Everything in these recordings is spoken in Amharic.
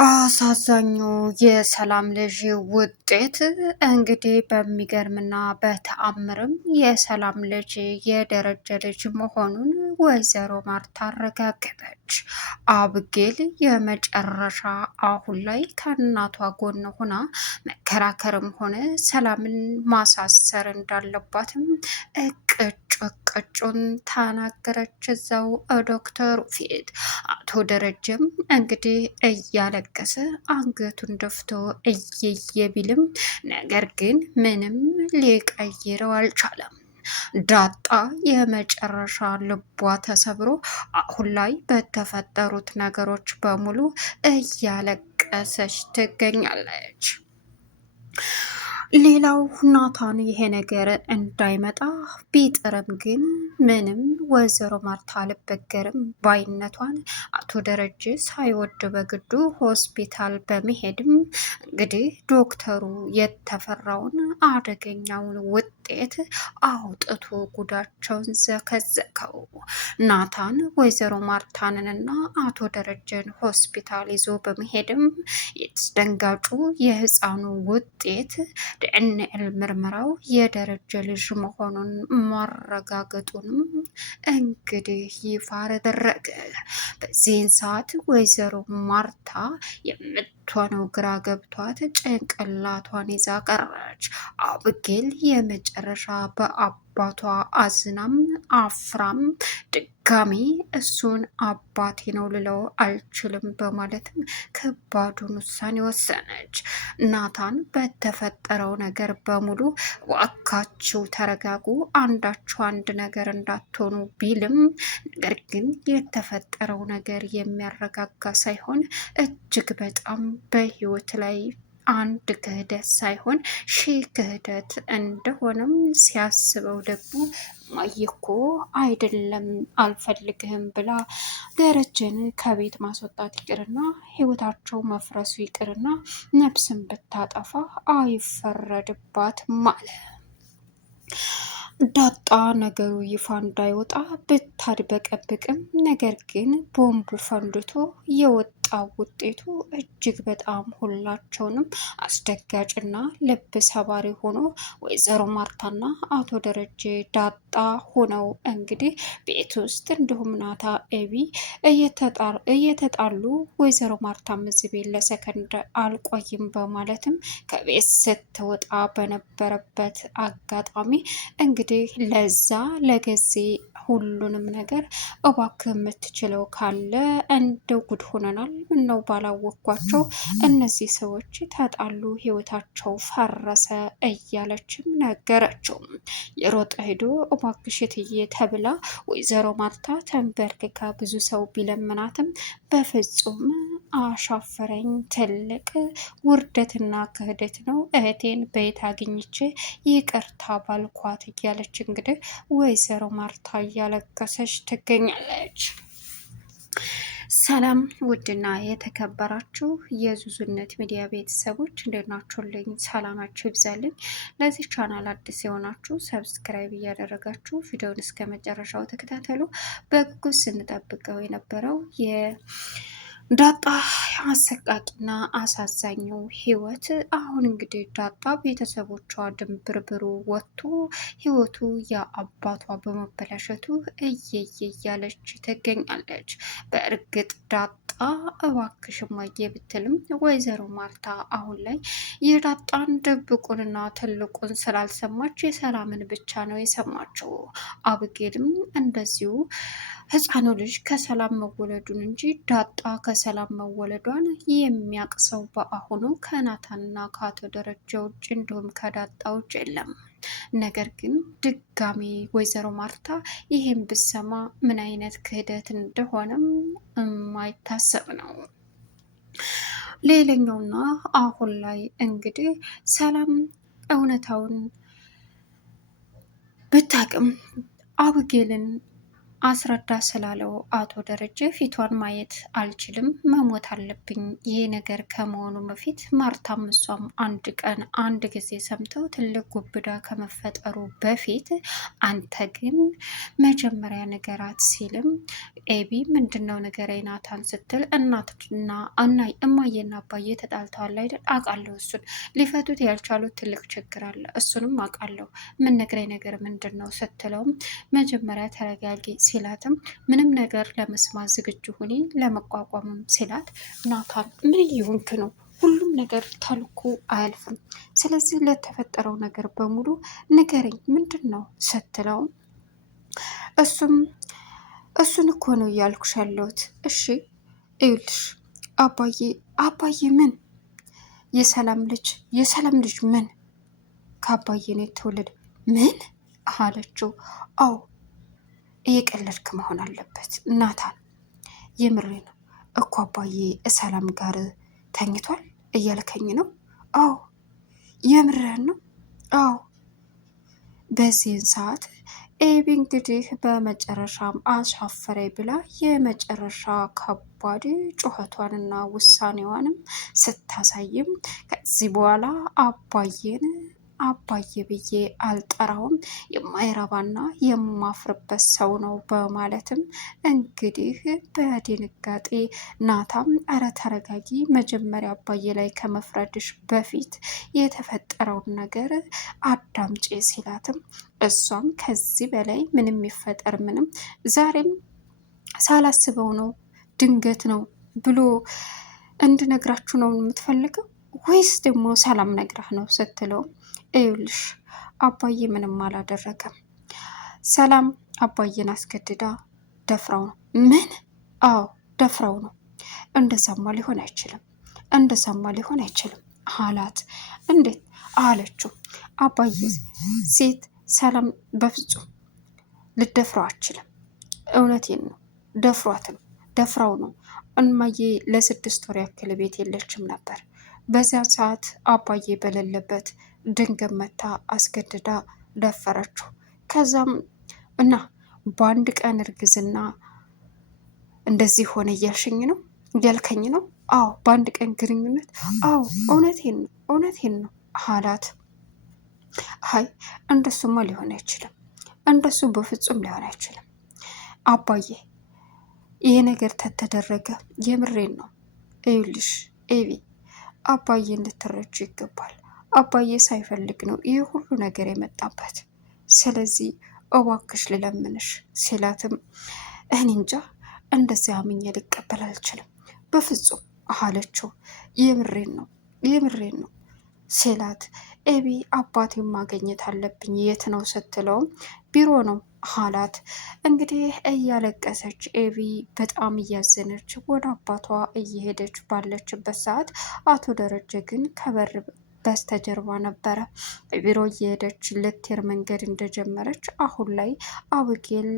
አሳዛኙ የሰላም ልጅ ውጤት እንግዲህ በሚገርምና በተአምርም የሰላም ልጅ የደረጀ ልጅ መሆኑን ወይዘሮ ማርታ አረጋገጠች። አብጌል የመጨረሻ አሁን ላይ ከእናቷ ጎን ሆና መከራከርም ሆነ ሰላምን ማሳሰር እንዳለባትም እቅጩን ተናገረች። እዛው ዶክተሩ ፊት አቶ ደረጀም እንግዲህ እያለቀሰ አንገቱን ደፍቶ እየየ ቢልም ነገር ግን ምንም ሊቀይረው አልቻለም። ዳጣ የመጨረሻ ልቧ ተሰብሮ አሁን ላይ በተፈጠሩት ነገሮች በሙሉ እያለቀሰች ትገኛለች። ሌላው ናታን ይሄ ነገር እንዳይመጣ ቢጥርም ግን ምንም ወይዘሮ ማርታ አልበገርም ባይነቷን አቶ ደረጀ ሳይወድ በግዱ ሆስፒታል በመሄድም እንግዲህ ዶክተሩ የተፈራውን አደገኛውን ውጤት አውጥቶ ጉዳቸውን ዘከዘከው። ናታን ወይዘሮ ማርታንንና አቶ ደረጀን ሆስፒታል ይዞ በመሄድም የተደንጋጩ የህፃኑ ውጤት ዲኤንኤ ምርመራው የደረጀ ልጅ መሆኑን ማረጋገጡንም እንግዲህ ይፋ አደረገ። በዚህን ሰዓት ወይዘሮ ማርታ የምትሆነው ግራ ገብቷት ጭንቅላቷን ይዛ ቀረች። አብጌል የመጨረሻ በአባቷ አዝናም አፍራም ድጋሚ እሱን አባቴ ነው ልለው አልችልም በማለትም ከባዱን ውሳኔ ወሰነች። ናታን በተፈጠረው ነገር በሙሉ ዋካችሁ ተረጋጉ፣ አንዳችሁ አንድ ነገር እንዳትሆኑ ቢልም ነገር ግን የተፈጠረው ነገር የሚያረጋጋ ሳይሆን እጅግ በጣም በህይወት ላይ አንድ ክህደት ሳይሆን ሺህ ክህደት እንደሆነም ሲያስበው ደግሞ ማየኮ አይደለም አልፈልግህም ብላ ደረጀን ከቤት ማስወጣት ይቅርና ህይወታቸው መፍረሱ ይቅርና ነፍስን ብታጠፋ አይፈረድባትም አለ። ዳጣ ነገሩ ይፋ እንዳይወጣ ብታድበቀብቅም ነገር ግን ቦምቡ ፈንድቶ የወጣ ውጤቱ እጅግ በጣም ሁላቸውንም አስደጋጭና ልብ ሰባሪ ሆኖ ወይዘሮ ማርታና አቶ ደረጀ ዳጣ ሆነው እንግዲህ ቤት ውስጥ እንዲሁም ናታ ኤቢ እየተጣሉ ወይዘሮ ማርታም እዚህ ቤት ለሰከንድ አልቆይም በማለትም ከቤት ስትወጣ በነበረበት አጋጣሚ እንግዲህ ለዛ ለጊዜ ሁሉንም ነገር እባክህ የምትችለው ካለ እንደው ጉድ ሆነናል፣ ምነው ባላወቅኳቸው እነዚህ ሰዎች ተጣሉ፣ ህይወታቸው ፈረሰ እያለችም ነገረችው። የሮጠ ሄዶ እባክሽ እትዬ ተብላ ወይዘሮ ማርታ ተንበርክካ ብዙ ሰው ቢለምናትም በፍጹም አሻፈረኝ፣ ትልቅ ውርደትና ክህደት ነው፣ እህቴን በየት አግኝቼ ይቅርታ ባልኳት እያለች እንግዲህ ወይዘሮ ማርታ እያለቀሰች ትገኛለች። ሰላም ውድና የተከበራችሁ የዙዙነት ሚዲያ ቤተሰቦች እንዴት ናችሁልኝ? ሰላማችሁ ይብዛልኝ። ለዚህ ቻናል አዲስ የሆናችሁ ሰብስክራይብ እያደረጋችሁ ቪዲዮውን እስከ መጨረሻው ተከታተሉ። በጉጉት ስንጠብቀው የነበረው ዳጣ አሰቃቂና አሳዛኙ ህይወት አሁን እንግዲህ ዳጣ ቤተሰቦቿ ድንብርብሩ ወጥቶ ህይወቱ የአባቷ በመበላሸቱ እየየ እያለች ትገኛለች። በእርግጥ ዳጣ እባክሽ እማዬ ብትልም ወይዘሮ ማርታ አሁን ላይ የዳጣን ድብቁንና ትልቁን ስላልሰማች የሰላምን ብቻ ነው የሰማችው። አብጌልም እንደዚሁ ህፃኑ ልጅ ከሰላም መወለዱን እንጂ ዳጣ ከሰላም መወለዷን የሚያውቅ ሰው በአሁኑ ከናታንና ከአቶ ደረጃ ውጭ እንዲሁም ከዳጣ ውጭ የለም። ነገር ግን ድጋሚ ወይዘሮ ማርታ ይህን ብሰማ ምን አይነት ክህደት እንደሆነም የማይታሰብ ነው። ሌላኛውና አሁን ላይ እንግዲህ ሰላም እውነታውን ብታቅም አብጌልን አስረዳ ስላለው አቶ ደረጀ ፊቷን ማየት አልችልም፣ መሞት አለብኝ። ይህ ነገር ከመሆኑ በፊት ማርታም እሷም አንድ ቀን አንድ ጊዜ ሰምተው ትልቅ ጉብዳ ከመፈጠሩ በፊት አንተ ግን መጀመሪያ ነገራት ሲልም ኤቢ ምንድነው ንገረኝ ናታን ስትል እናትና እማዬና አባዬ ተጣልተዋል አይደል? አውቃለሁ። እሱን ሊፈቱት ያልቻሉት ትልቅ ችግር አለ፣ እሱንም አውቃለሁ። ምን ነግረኝ ነገር ምንድን ነው ስትለውም መጀመሪያ ተረጋጊ ሲላትም ምንም ነገር ለመስማት ዝግጁ ሁኒ ለመቋቋምም ሲላት ናታን ምን እየሆንክ ነው? ሁሉም ነገር ታልኩ አያልፍም። ስለዚህ ለተፈጠረው ነገር በሙሉ ንገረኝ ምንድን ነው ስትለው እሱን እኮ ነው እያልኩሽ ያለሁት። እሺ ይኸውልሽ አባዬ ምን የሰላም ልጅ ምን ከአባዬ ነው የተወለደ? ምን አለችው? አዎ እየቀለድክ መሆን አለበት ናታን፣ የምሬ ነው እኮ አባዬ ሰላም ጋር ተኝቷል እያልከኝ ነው? አዎ የምርህን ነው? አዎ። በዚህን ሰዓት ኤቢ እንግዲህ በመጨረሻም አሻፈረኝ ብላ የመጨረሻ ከባድ ጩኸቷንና ውሳኔዋንም ስታሳይም ከዚህ በኋላ አባዬ ብዬ አልጠራውም፣ የማይረባና የማፍርበት ሰው ነው በማለትም እንግዲህ በድንጋጤ ናታም እረ ተረጋጊ፣ መጀመሪያ አባዬ ላይ ከመፍረድሽ በፊት የተፈጠረውን ነገር አዳምጪ ሲላትም እሷም ከዚህ በላይ ምንም ይፈጠር ምንም ዛሬም ሳላስበው ነው ድንገት ነው ብሎ እንድነግራችሁ ነው የምትፈልገው ወይስ ደግሞ ሰላም ነግራህ ነው ስትለው እዩልሽ አባዬ ምንም አላደረገም። ሰላም አባዬን አስገድዳ ደፍራው ነው። ምን? አዎ ደፍራው ነው። እንደሰማ ሊሆን አይችልም አላት። እንዴት አለችው። አባዬ ሴት ሰላም በፍጹም ልደፍረው አችልም። እውነቴን ነው ደፍራው ነው። እማዬ ለ6 ወር ያክል ቤት የለችም ነበር። በዚያን ሰዓት አባዬ በሌለበት ድንገት መታ አስገድዳ ደፈረችው። ከዛም እና በአንድ ቀን እርግዝና እንደዚህ ሆነ እያልከኝ ነው? አዎ በአንድ ቀን ግንኙነት። አዎ እውነቴን ነው አላት። አይ እንደሱማ ሊሆን አይችልም፣ እንደሱ በፍጹም ሊሆን አይችልም አባዬ። ይሄ ነገር ተተደረገ የምሬን ነው። እዩልሽ ኤቢ አባዬ እንድትረጁ ይገባል። አባዬ ሳይፈልግ ነው ይህ ሁሉ ነገር የመጣበት። ስለዚህ እባክሽ ልለምንሽ ሲላትም እኔ እንጃ እንደዚያ አምኜ ልቀበል አልችልም በፍጹም አለችው። የምሬን ነው ሲላት ኤቢ አባቴን ማግኘት አለብኝ የት ነው ስትለውም ቢሮ ነው አላት። እንግዲህ እያለቀሰች ኤቢ በጣም እያዘነች ወደ አባቷ እየሄደች ባለችበት ሰዓት አቶ ደረጀ ግን ከበር በስተጀርባ ነበረ። ቢሮ እየሄደች ልትሄድ መንገድ እንደጀመረች አሁን ላይ አብጌል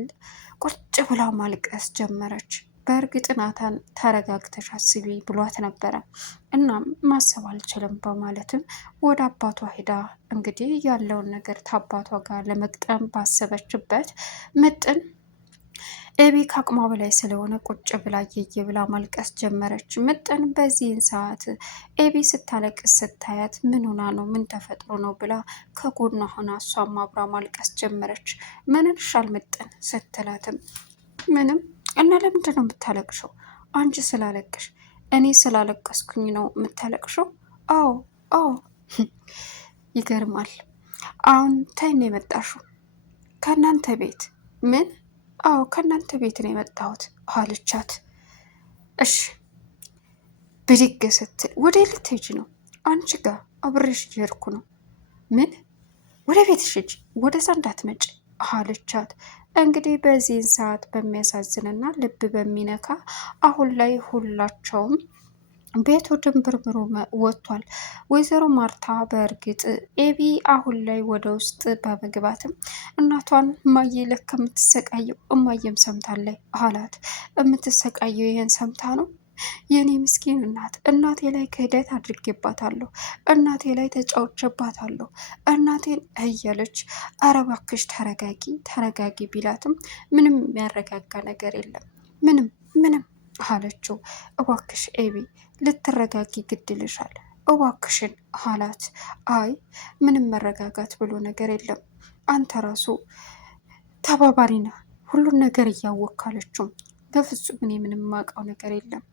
ቁጭ ብላ ማልቀስ ጀመረች። በእርግጥ ናታን ተረጋግተሽ አስቢ ብሏት ነበረ። እናም ማሰብ አልችልም በማለትም ወደ አባቷ ሄዳ እንግዲህ ያለውን ነገር ከአባቷ ጋር ለመግጠም ባሰበችበት ምጥን ኤቢ ከአቅሟ በላይ ስለሆነ ቁጭ ብላ እየየ ብላ ማልቀስ ጀመረች። ምጥን በዚህን ሰዓት ኤቢ ስታለቅስ ስታያት ምን ሆና ነው ምን ተፈጥሮ ነው ብላ ከጎኗ ሆና እሷም አብራ ማልቀስ ጀመረች። ምንን ሻል ምጥን ስትላትም ምንም እና ለምንድን ነው የምታለቅሸው? አንቺ ስላለቅሽ እኔ ስላለቀስኩኝ ነው የምታለቅሸው? አዎ ይገርማል። አሁን ተይን የመጣሽው ከእናንተ ቤት? ምን? አዎ ከእናንተ ቤት ነው የመጣሁት አለቻት። እሺ ብድግ ስትል ወደ ልትሄጂ ነው? አንቺ ጋር አብሬሽ እየሄድኩ ነው። ምን? ወደ ቤትሽ ሂጂ፣ ወደዛ እንዳትመጪ አለቻት። እንግዲህ በዚህን ሰዓት በሚያሳዝንና ልብ በሚነካ አሁን ላይ ሁላቸውም ቤቱ ድንብርብሩ ወጥቷል። ወይዘሮ ማርታ በእርግጥ ኤቢ አሁን ላይ ወደ ውስጥ በመግባትም እናቷን እማዬ ልክ የምትሰቃየው እማዬም ሰምታለች አላት። የምትሰቃየው ይሄን ሰምታ ነው? የኔ ምስኪን እናት እናቴ ላይ ክህደት አድርጌባታለሁ፣ እናቴ ላይ ተጫውቼባታለሁ፣ እናቴን እያለች ኧረ እባክሽ ተረጋጊ ተረጋጊ ቢላትም ምንም የሚያረጋጋ ነገር የለም። ምንም ምንም አለችው። እባክሽ ኤቢ ልትረጋጊ ግድልሻል እባክሽን አላት። አይ ምንም መረጋጋት ብሎ ነገር የለም አንተ ራሱ ተባባሪ ነህ ሁሉን ነገር እያወቅክ አለችው። በፍጹም እኔ ምንም የማውቀው ነገር የለም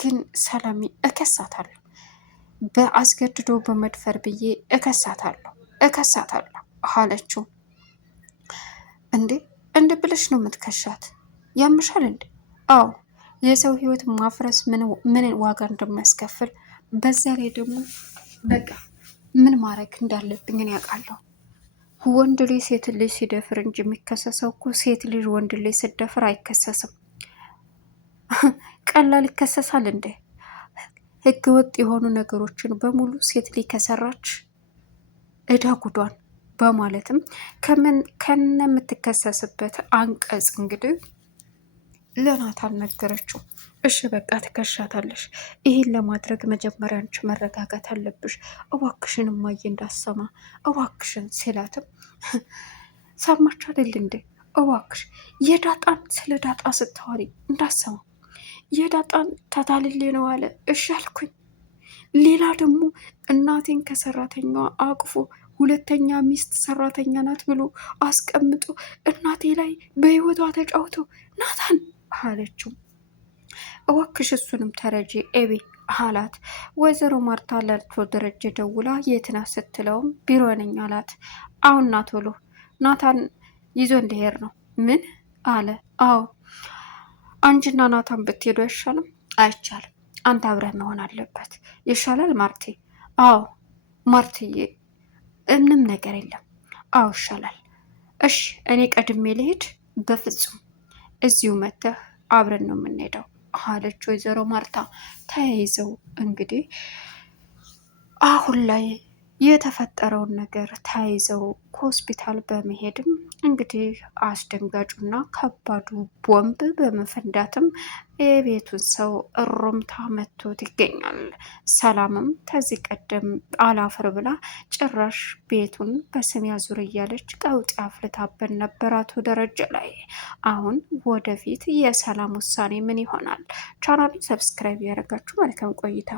ግን ሰላሚ እከሳታለሁ በአስገድዶ በመድፈር ብዬ እከሳታለሁ አለችው። እንዴ እንድ ብለሽ ነው የምትከሻት? ያምሻል እንዴ? አዎ የሰው ህይወት ማፍረስ ምን ዋጋ እንደሚያስከፍል በዛ ላይ ደግሞ በቃ ምን ማድረግ እንዳለብኝ እኔ ያውቃለሁ። ወንድ ልጅ ሴት ልጅ ሲደፍር እንጂ የሚከሰሰው እኮ ሴት ልጅ ወንድ ልጅ ስትደፍር አይከሰስም። ቀላል ይከሰሳል እንዴ? ህገ ወጥ የሆኑ ነገሮችን በሙሉ ሴት ልጅ ከሰራች እዳ ጉዷን በማለትም ከነ የምትከሰስበት አንቀጽ እንግዲህ ለናታን ነገረችው። እሺ በቃ ትከሻታለሽ፣ ይህን ለማድረግ መጀመሪያ አንቺ መረጋጋት አለብሽ፣ እባክሽን እማዬ እንዳሰማ እባክሽን ሲላትም ሰማች አይደል እንዴ እባክሽ የዳጣን ስለ ዳጣ ስታወሪ እንዳሰማ የዳጣን ተታልሌ ነው አለ። እሺ አልኩኝ። ሌላ ደግሞ እናቴን ከሰራተኛዋ አቅፎ ሁለተኛ ሚስት ሰራተኛ ናት ብሎ አስቀምጦ እናቴ ላይ በህይወቷ ተጫውቶ ናታን አለችው። እባክሽ እሱንም ተረጂ ኤቢ አላት። ወይዘሮ ማርታ ለአቶ ደረጀ ደውላ የት ናት ስትለውም ቢሮ ነኝ አላት። አሁን ና ቶሎ ናታን ይዞ እንዲሄድ ነው። ምን አለ? አዎ አንቺና ናታን ብትሄዱ አይሻልም? አይቻልም፣ አንተ አብረህ መሆን አለበት። ይሻላል ማርቴ? አዎ ማርትዬ ምንም ነገር የለም። አዎ ይሻላል። እሺ እኔ ቀድሜ ልሄድ? በፍጹም እዚሁ መተህ አብረን ነው የምንሄደው አለች ወይዘሮ ማርታ። ተያይዘው እንግዲህ አሁን ላይ የተፈጠረውን ነገር ተያይዘው ከሆስፒታል በመሄድም እንግዲህ አስደንጋጩና ከባዱ ቦምብ በመፈንዳትም የቤቱን ሰው እሩምታ መቶት ይገኛል። ሰላምም ከዚህ ቀደም አላፍር ብላ ጭራሽ ቤቱን በስም ያዙር እያለች ቀውጢ አፍልታበት ነበር አቶ ደረጀ ላይ። አሁን ወደፊት የሰላም ውሳኔ ምን ይሆናል? ቻናሉን ሰብስክራይብ ያደረጋችሁ መልካም ቆይታ